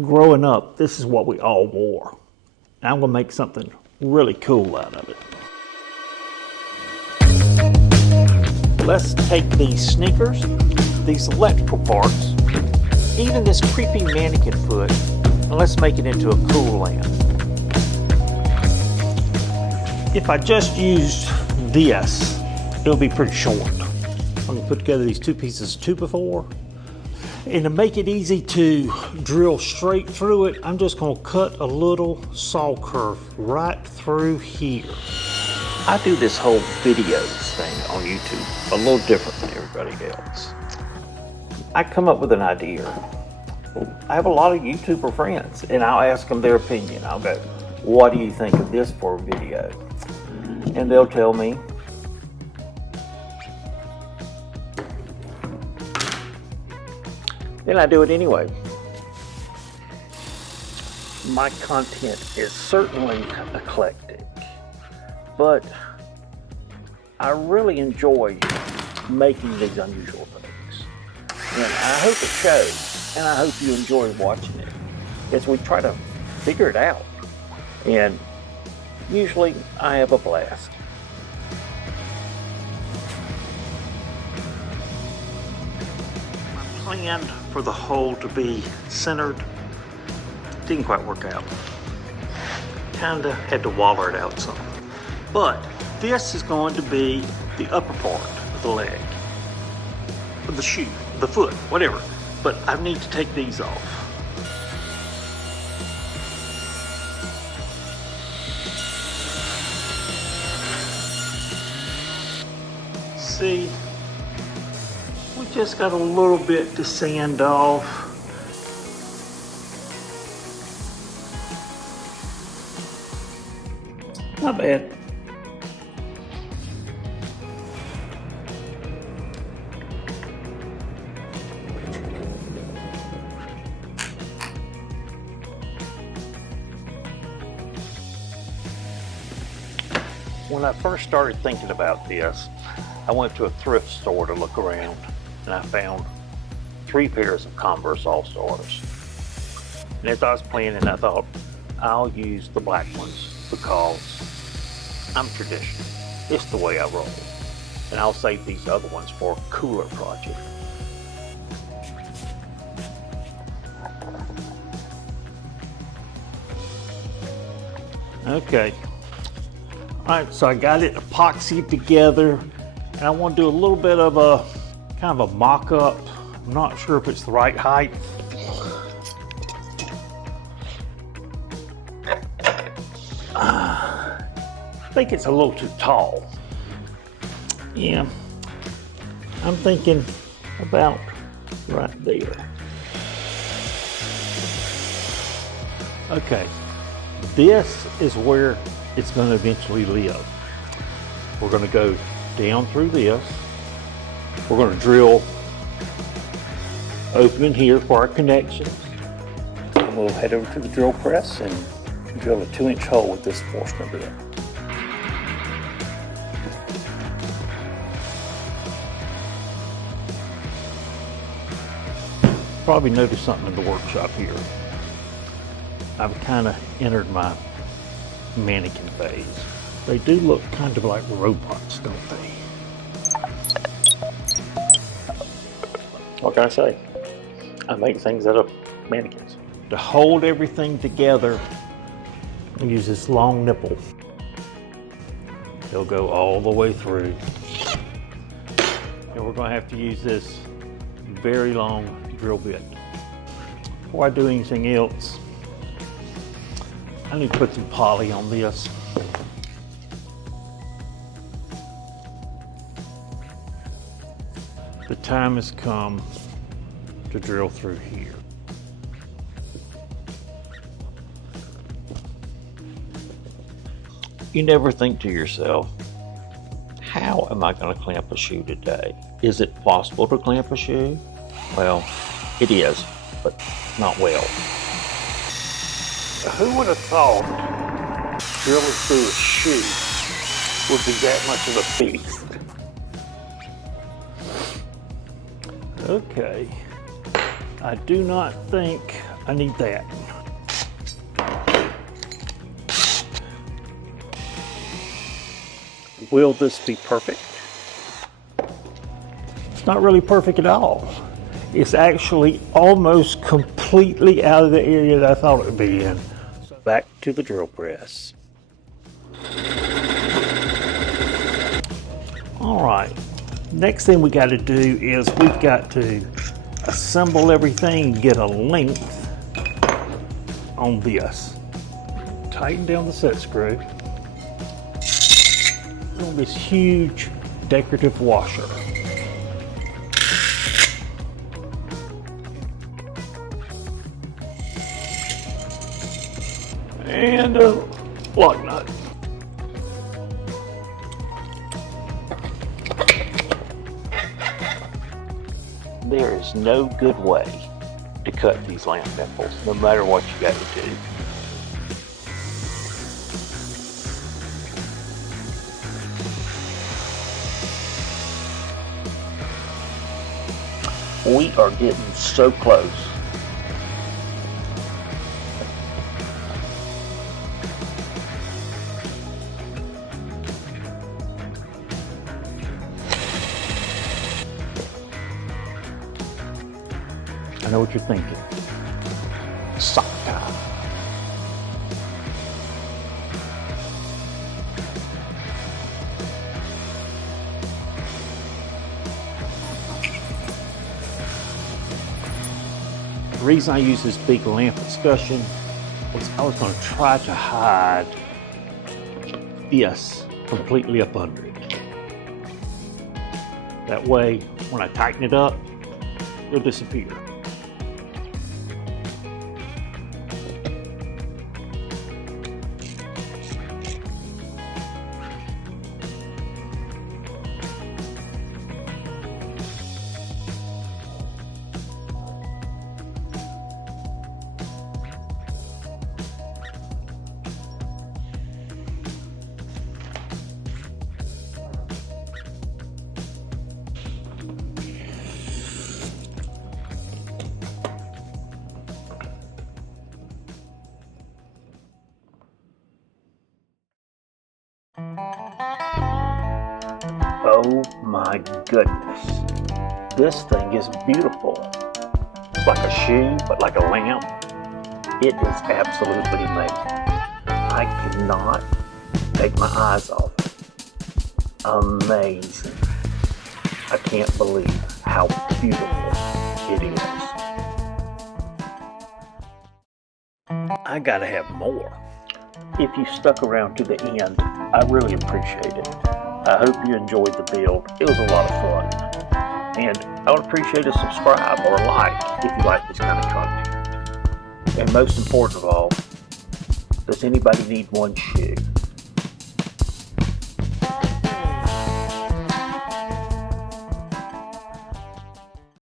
Growing up, this is what we all wore. I'm gonna make something really cool out of it. Let's take these sneakers, these electrical parts, even this creepy mannequin foot, and let's make it into a cool lamp. If I just used this, it'll be pretty short. I'm gonna put together these two pieces of 2x4. And to make it easy to drill straight through it, I'm just gonna cut a little saw curve right through here. I do this whole videos thing on YouTube a little different than everybody else. I come up with an idea. I have a lot of YouTuber friends and I'll ask them their opinion. I'll go, what do you think of this for a video? And they'll tell me. Then I do it anyway. My content is certainly eclectic, but I really enjoy making these unusual things. And I hope it shows, and I hope you enjoy watching it as we try to figure it out. And usually I have a blast. My plan for the hole to be centered didn't quite work out. Kinda had to waller it out some. But this is going to be the upper part of the leg, of the shoe, the foot, whatever. But I need to take these off. See, we just got a little bit to sand off. Not bad. When I first started thinking about this, I went to a thrift store to look around and I found 3 pairs of Converse All-Stars. And as I was planning, I thought I'll use the black ones because I'm traditional. It's the way I roll. And I'll save these other ones for a cooler project. Okay. Alright, so I got it epoxied together, and I want to do a little bit of a kind of a mock-up. I'm not sure if it's the right height. I think it's a little too tall. Yeah, I'm thinking about right there. Okay, this is where it's going to eventually live. We're going to go down through this. We're going to drill opening here for our connections. And we'll head over to the drill press and drill a 2-inch hole with this Forstner bit. Probably noticed something in the workshop here. I've kind of entered my mannequin phase. They do look kind of like robots, don't they? What can I say? I make things out of mannequins. To hold everything together, I use this long nipple. It'll go all the way through. And we're going to have to use this very long drill bit. Before I do anything else, I need to put some poly on this. The time has come to drill through here. You never think to yourself, how am I going to clamp a shoe today? Is it possible to clamp a shoe? Well, it is, but not well. Who would have thought drilling through a shoe would be that much of a beast? Okay, I do not think I need that. Will this be perfect? It's not really perfect at all. It's actually almost completely out of the area that I thought it would be in. So back to the drill press. All right, next thing we got to do is we've got to assemble everything and get a length on this. Tighten down the set screw on this huge decorative washer. And a lock nut. There is no good way to cut these lamp nipples, no matter what you got to do. We are getting so close. I know what you're thinking. Sock time. The reason I use this big lamp discussion was I was going to try to hide this completely up under it. That way, when I tighten it up, it'll disappear. Oh my goodness, this thing is beautiful. It's like a shoe, but like a lamp. It is absolutely amazing. I cannot take my eyes off it. Amazing. I can't believe how beautiful it is. I gotta have more. If you stuck around to the end, I really appreciate it. I hope you enjoyed the build. It was a lot of fun. And I would appreciate a subscribe or a like if you like this kind of content. And most important of all, does anybody need one shoe?